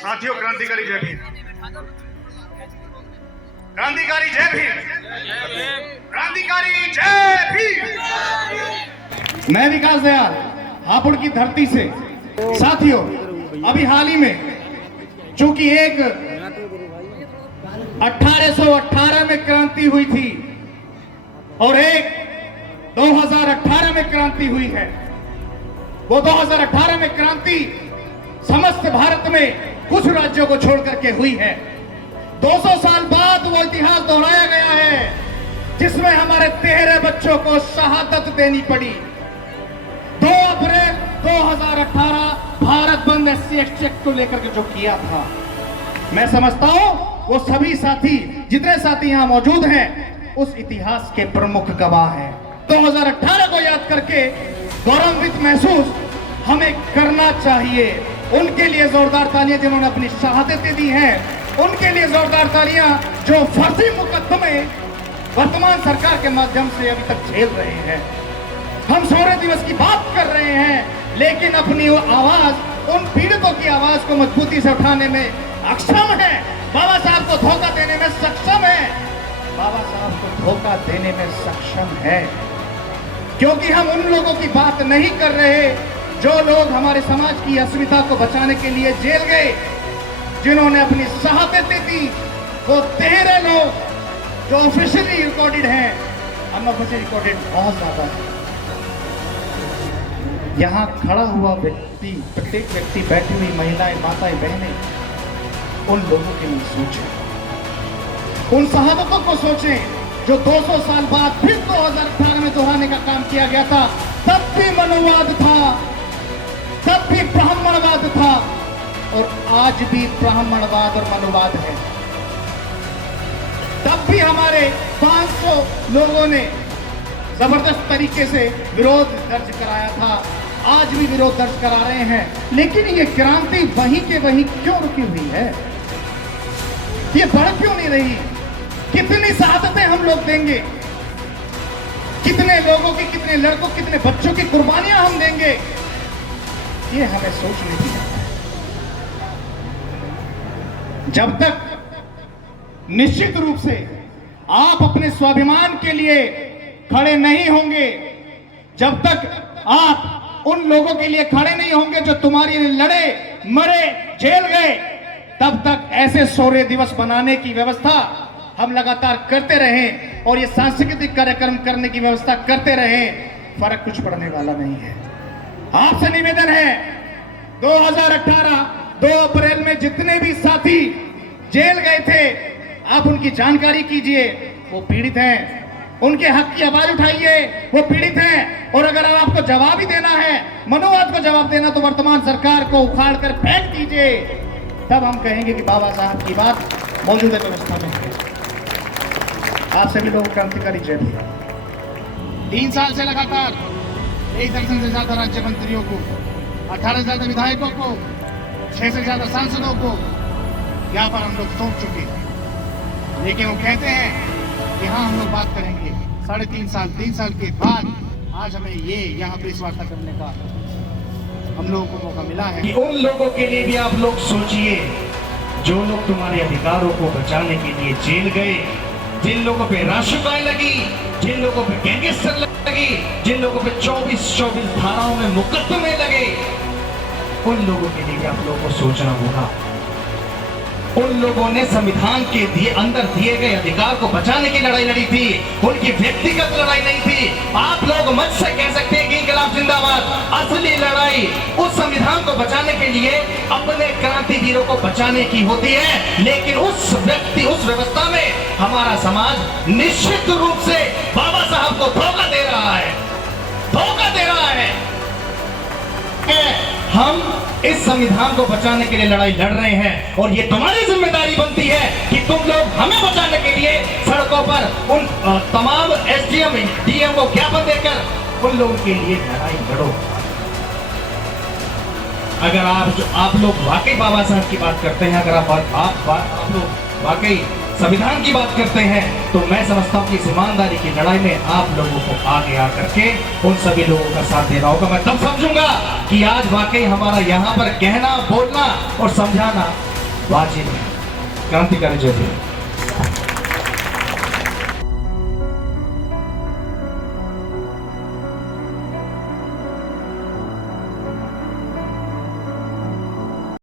साथियों, क्रांतिकारी जय भीम। क्रांतिकारी जय भीम। क्रांतिकारी जय भीम। मैं विकास दयाल हापुड़ की धरती से। साथियों, अभी हाल ही में चूंकि एक 1818 में क्रांति हुई थी और एक 2018 में क्रांति हुई है। वो 2018 में क्रांति समस्त भारत में कुछ राज्यों को छोड़ करके हुई है। 200 साल बाद वो इतिहास दोहराया गया है जिसमें हमारे 13 बच्चों को शहादत देनी पड़ी। 2 अप्रैल 2018 भारत बंद SC एक्ट को लेकर के जो किया था, मैं समझता हूं वो सभी साथी, जितने साथी यहां मौजूद हैं, उस इतिहास के प्रमुख गवाह हैं। 2018 को याद करके गौरवान्वित महसूस हमें करना चाहिए। उनके लिए जोरदार तालियां जिन्होंने अपनी शहादतें दी हैं, उनके लिए जोरदार तालियां जो फर्जी मुकदमे वर्तमान सरकार के माध्यम से अभी तक झेल रहे हैं। हम शौर्य दिवस की बात कर रहे हैं, लेकिन अपनी वो आवाज, उन पीड़ितों की आवाज को मजबूती से उठाने में अक्षम है। बाबा साहब को धोखा देने में सक्षम है। बाबा साहब को धोखा देने में सक्षम है, क्योंकि हम उन लोगों की बात नहीं कर रहे जो लोग हमारे समाज की अस्मिता को बचाने के लिए जेल गए, जिन्होंने अपनी शहादतें दी। वो 13 लोग जो ऑफिशियली रिकॉर्डेड हैं, अनऑफिशियली रिकॉर्डेड बहुत ज्यादा है। यहाँ खड़ा हुआ व्यक्ति, प्रत्येक व्यक्ति, बैठी हुई महिलाएं, माताएं, बहनें, उन लोगों के लिए सोचें, उन शहादतों को सोचें जो 200 साल बाद फिर 2018 में दोहराने का काम किया गया था। तब भी मनुवाद था, तब भी ब्राह्मणवाद था और आज भी ब्राह्मणवाद और मनुवाद है। तब भी हमारे 500 लोगों ने जबरदस्त तरीके से विरोध दर्ज कराया था, आज भी विरोध दर्ज करा रहे हैं। लेकिन ये क्रांति वहीं के वहीं क्यों रुकी हुई है? ये बढ़ क्यों नहीं रही? कितनी शहादतें हम लोग देंगे? कितने लोगों की, कितने लड़कों, कितने बच्चों की कुर्बानियां हम देंगे? ये हमें सोचने की बात है। जब तक निश्चित रूप से आप अपने स्वाभिमान के लिए खड़े नहीं होंगे, जब तक आप उन लोगों के लिए खड़े नहीं होंगे जो तुम्हारे लिए लड़े, मरे, जेल गए, तब तक ऐसे शौर्य दिवस बनाने की व्यवस्था हम लगातार करते रहें और ये सांस्कृतिक कार्यक्रम करने की व्यवस्था करते रहें, फर्क कुछ पड़ने वाला नहीं है। आपसे निवेदन है, 2018 2 अप्रैल में जितने भी साथी जेल गए थे, आप उनकी जानकारी कीजिए। वो पीड़ित हैं, उनके हक की आवाज उठाइए। वो पीड़ित हैं और अगर आपको जवाब ही देना है, मनोवाद को जवाब देना, तो वर्तमान सरकार को उखाड़ कर फेंक दीजिए। तब हम कहेंगे कि बाबा साहब की बात मौजूदा व्यवस्था में है। आप सभी लोग क्रांतिकारी जय भीम। 3 साल से लगातार 1 दर्जन से ज्यादा राज्य मंत्रियों को, 18 से ज्यादा विधायकों को, 6 से ज्यादा सांसदों को यहाँ पर हम लोग सौंप चुके हैं। लेकिन वो कहते हैं कि हाँ, हम लोग बात करेंगे। 3 साल के बाद आज हमें ये यहाँ प्रेस वार्ता करने का हम लोगों को मौका मिला है। कि उन लोगों के लिए भी आप लोग सोचिए जो लोग तुम्हारे अधिकारों को बचाने के लिए जेल गए, जिन लोगों पे राशुकाएं लगी, जिन लोगों पे गैंगस्टर लगी, जिन लोगों पे 24 धाराओं में मुकदमे लगे, उन लोगों के लिए भी आप लोगों को सोचना होगा। उन लोगों ने संविधान के अंदर दिए गए अधिकार को बचाने की लड़ाई लड़ी थी, उनकी व्यक्तिगत लड़ाई नहीं थी। आप लोग मंच से कह सकते हैं कि इंकलाब जिंदाबाद, असली लड़ाई उस संविधान को बचाने के लिए अपने क्रांतिवीरों को बचाने की होती है। लेकिन उस व्यवस्था में हमारा समाज निश्चित रूप से बाबा साहब को धोखा दे रहा है, धोखा दे रहा है। हम इस संविधान को बचाने के लिए लड़ाई लड़ रहे हैं और ये तुम्हारी जिम्मेदारी बनती है कि तुम लोग हमें बचाने के लिए सड़कों पर उन तमाम SDM, DM को ज्ञापन देकर उन लोगों के लिए लड़ाई लड़ो। अगर आप लोग वाकई बाबा साहब की बात करते हैं, अगर आप लोग वाकई संविधान की बात करते हैं, तो मैं समझता हूं कि इस ईमानदारी की लड़ाई में आप लोगों को आगे आकर के उन सभी लोगों का साथ देना होगा। मैं तब समझूंगा कि आज वाकई हमारा यहाँ पर कहना, बोलना और समझाना वाचित क्रांतिकारी जय भीम।